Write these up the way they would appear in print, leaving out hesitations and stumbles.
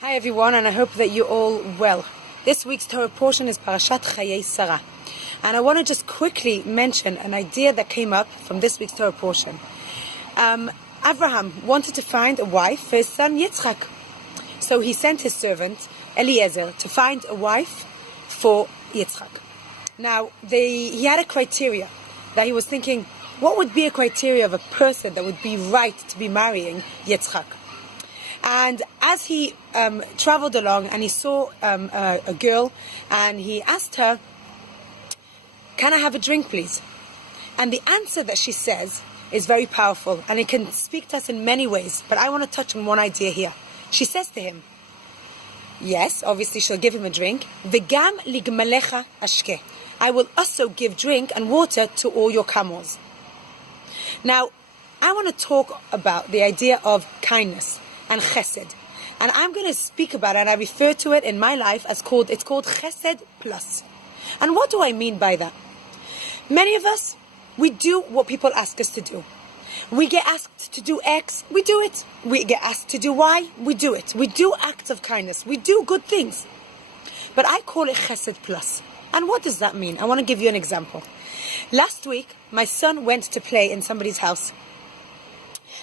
Hi everyone, and I hope that you're all well. This week's Torah portion is Parashat Chayei Sarah. And I want to just quickly mention an idea that came up from this week's Torah portion. Abraham wanted to find a wife for his son Yitzchak. So he sent his servant Eliezer to find a wife for Yitzchak. Now, he had a criteria that he was thinking, what would be a criteria of a person that would be right to be marrying Yitzchak? And as he traveled along and he saw a girl, and he asked her, "Can I have a drink, please?" And the answer that she says is very powerful, and it can speak to us in many ways, but I want to touch on one idea here. She says to him, yes, obviously she'll give him a drink. V'gam ligmalecha ashke. I will also give drink and water to all your camels. Now, I want to talk about the idea of kindness and Chesed. And I'm going to speak about it, and I refer to it in my life as it's called Chesed plus. And what do I mean by that? Many of us, we do what people ask us to do. We get asked to do X, we do it. We get asked to do Y, we do it. We do acts of kindness. We do good things. But I call it Chesed plus. And what does that mean? I want to give you an example. Last week, my son went to play in somebody's house.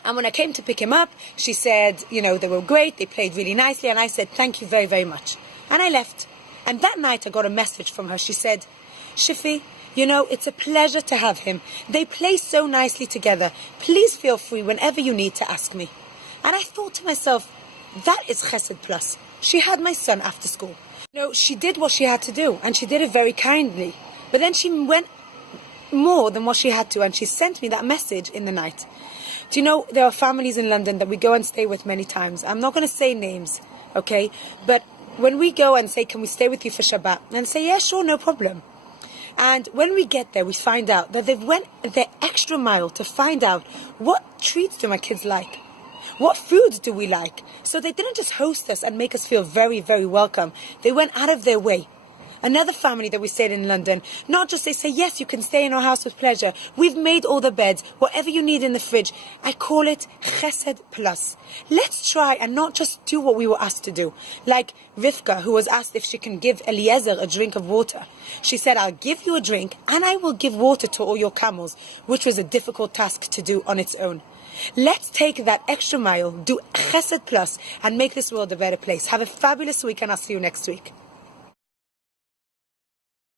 And when I came to pick him up, she said, they were great, they played really nicely. And I said, thank you very, very much. And I left. And that night I got a message from her. She said, Shiffy, it's a pleasure to have him. They play so nicely together. Please feel free whenever you need to ask me. And I thought to myself, that is Chesed plus. She had my son after school. She did what she had to do, and she did it very kindly. But then she went more than what she had to, and she sent me that message in the night. Do you know, there are families in London that we go and stay with many times. I'm not going to say names, okay? But when we go and say, can we stay with you for Shabbat? And say, yeah, sure, no problem. And when we get there, we find out that they've went their extra mile to find out what treats do my kids like? What food do we like? So they didn't just host us and make us feel very, very welcome. They went out of their way. Another family that we stayed in London, not just they say, yes, you can stay in our house with pleasure. We've made all the beds, whatever you need in the fridge. I call it Chesed plus. Let's try and not just do what we were asked to do. Like Rivka, who was asked if she can give Eliezer a drink of water. She said, I'll give you a drink and I will give water to all your camels, which was a difficult task to do on its own. Let's take that extra mile, do Chesed plus, and make this world a better place. Have a fabulous week, and I'll see you next week.